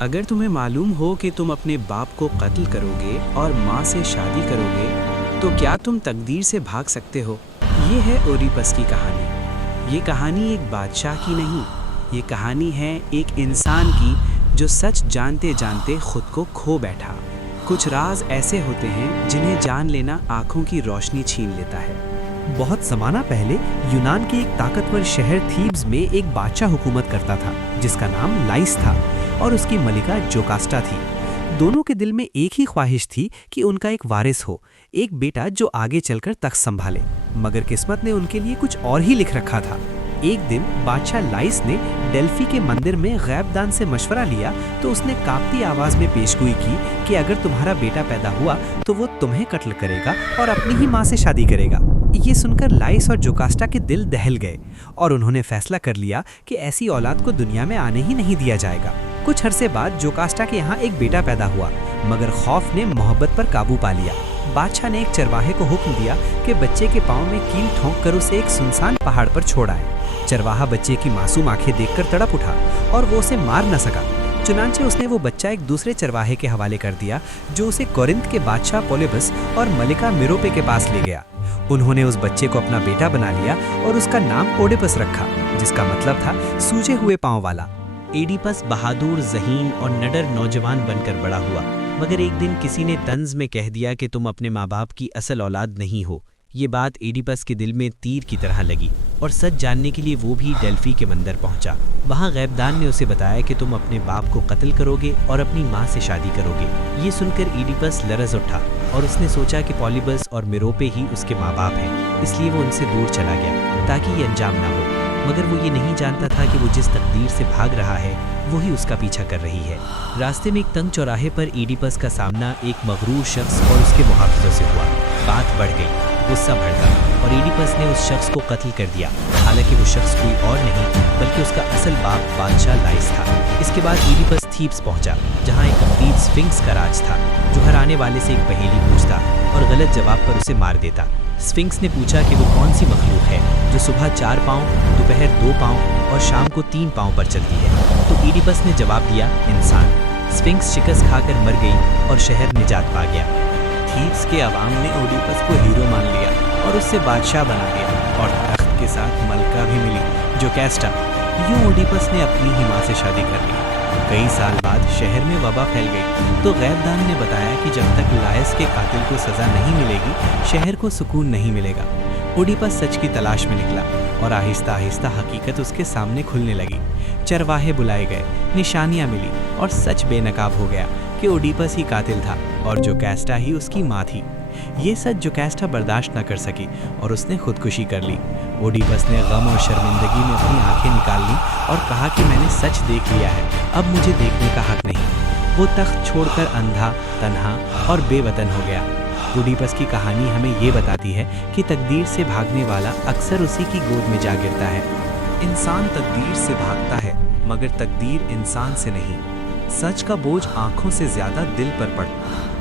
अगर तुम्हें मालूम हो कि तुम अपने बाप को कत्ल करोगे और माँ से शादी करोगे, तो क्या तुम तकदीर से भाग सकते हो? ये है ओडिपस की कहानी। ये कहानी एक बादशाह की नहीं, ये कहानी है एक इंसान की जो सच जानते जानते खुद को खो बैठा। कुछ राज ऐसे होते हैं जिन्हें जान लेना आंखों की रोशनी छीन लेता है। बहुत ज़माना पहले यूनान के एक ताकतवर शहर थीब्स में एक बादशाह हुकूमत करता था जिसका नाम लाइस था और उसकी मलिका जोकास्टा थी। दोनों के दिल में एक ही ख्वाहिश थी कि उनका एक वारिस हो, एक बेटा जो आगे चलकर तख्त संभाले। मगर किस्मत ने उनके लिए कुछ और ही लिख रखा था। एक दिन बादशाह लाइस ने डेल्फी के मंदिर में गैबदान से मशवरा लिया तो उसने कांपती आवाज में पेशगोई की कि अगर तुम्हारा बेटा पैदा हुआ तो वो तुम्हें कत्ल करेगा और अपनी ही माँ से शादी करेगा। ये सुनकर लाइस और जोकास्टा के दिल दहल गए और उन्होंने फैसला कर लिया कि ऐसी औलाद को दुनिया में आने ही नहीं दिया जाएगा। कुछ अरसे बाद जोकास्टा के यहाँ एक बेटा पैदा हुआ, मगर खौफ ने मोहब्बत पर काबू पा लिया। बादशाह ने एक चरवाहे को हुक्म दिया कि बच्चे के पाँव में कील ठोंक कर उसे एक सुनसान पहाड़ पर छोड़ आए। चरवाहा बच्चे की मासूम आंखें देखकर तड़प उठा और वो उसे मार न सका। चुनांचे उसने वो बच्चा एक दूसरे चरवाहे के हवाले कर दिया जो उसे कोरिंथ के बादशाह पोलिबस और मलिका मिरोपे के पास ले गया। उन्होंने उस बच्चे को अपना बेटा बना लिया और उसका नाम ओडिपस रखा, जिसका मतलब था सूजे हुए पांव वाला। एडिपस बहादुर, ज़हीन और निडर नौजवान बनकर बड़ा हुआ, मगर एक दिन किसी ने तंज में कह दिया कि तुम अपने माँ बाप की असल औलाद नहीं हो। ये बात एडिपस के दिल में तीर की तरह लगी और सच जानने के लिए वो भी डेल्फी के मंदिर पहुंचा। वहां गैबदान ने उसे बताया कि तुम अपने बाप को कत्ल करोगे और अपनी माँ से शादी करोगे। ये सुनकर एडिपस लरज उठा और उसने सोचा कि पॉलिबस और मिरोपे ही उसके माँ बाप हैं, इसलिए वो उनसे दूर चला गया ताकि ये अंजाम ना हो। मगर वो ये नहीं जानता था कि वो जिस तकदीर से भाग रहा है वही उसका पीछा कर रही है। रास्ते में एक तंग चौराहे पर एडिपस का सामना एक मगरूर शख्स और उसके मुहाफिजों से हुआ। बात बढ़ गई, गुस्सा भड़का और एडिपस ने उस शख्स को कत्ल कर दिया। हालांकि वो शख्स कोई और नहीं बल्कि उसका असल बाप बादशाह लाइस था। इसके बाद एडिपस थीब्स पहुंचा, जहां एक अफरीद स्फिंक्स का राज था जो हर आने वाले से एक पहेली पूछता और गलत जवाब पर उसे मार देता। स्फिंक्स ने पूछा कि वो कौन सी मखलूक है जो सुबह 4 पाँव, दोपहर 2 पाँव और शाम को 3 पाँव पर चलती है। तो एडिपस ने जवाब दिया, इंसान। स्फिंक्स शिकस्त खाकर मर गई और शहर निजात पा गया। थीब्स के अवाम ने ओडिपस को हीरो मान लिया और उससे बादशाह बना दिया और तख्त के साथ मलका भी मिली, जोकास्टा। यूं ओडिपस ने अपनी ही माँ से शादी कर ली। कई साल बाद शहर में वबा फैल गई तो गैबदान ने बताया कि जब तक लाइस के कातिल को सजा नहीं मिलेगी शहर को सुकून नहीं मिलेगा। ओडिपस सच की तलाश में निकला और आहिस्ता आहिस्ता हकीकत उसके सामने खुलने लगी। चरवाहे बुलाए गए, निशानियां मिली और सच बेनकाब हो गया कि ओडिपस ही कातिल था और जोकास्टा ही उसकी माँ थी। ये सच जोकास्टा बर्दाश्त न कर सकी और उसने खुदकुशी कर ली। ओडिपस ने गम और शर्मिंदगी में अपनी आंखें निकाल ली और कहा कि मैंने सच देख लिया है, अब मुझे देखने का हक नहीं। वो तख्त छोड़कर अंधा, तन्हा और बेवतन हो गया। ओडिपस की कहानी हमें ये बताती है कि तकदीर से भागने वाला अक्सर उसी की गोद में जा गिरता है। इंसान तकदीर से भागता है मगर तकदीर इंसान से नहीं। सच का बोझ आंखों से ज्यादा दिल पर पड़ता है।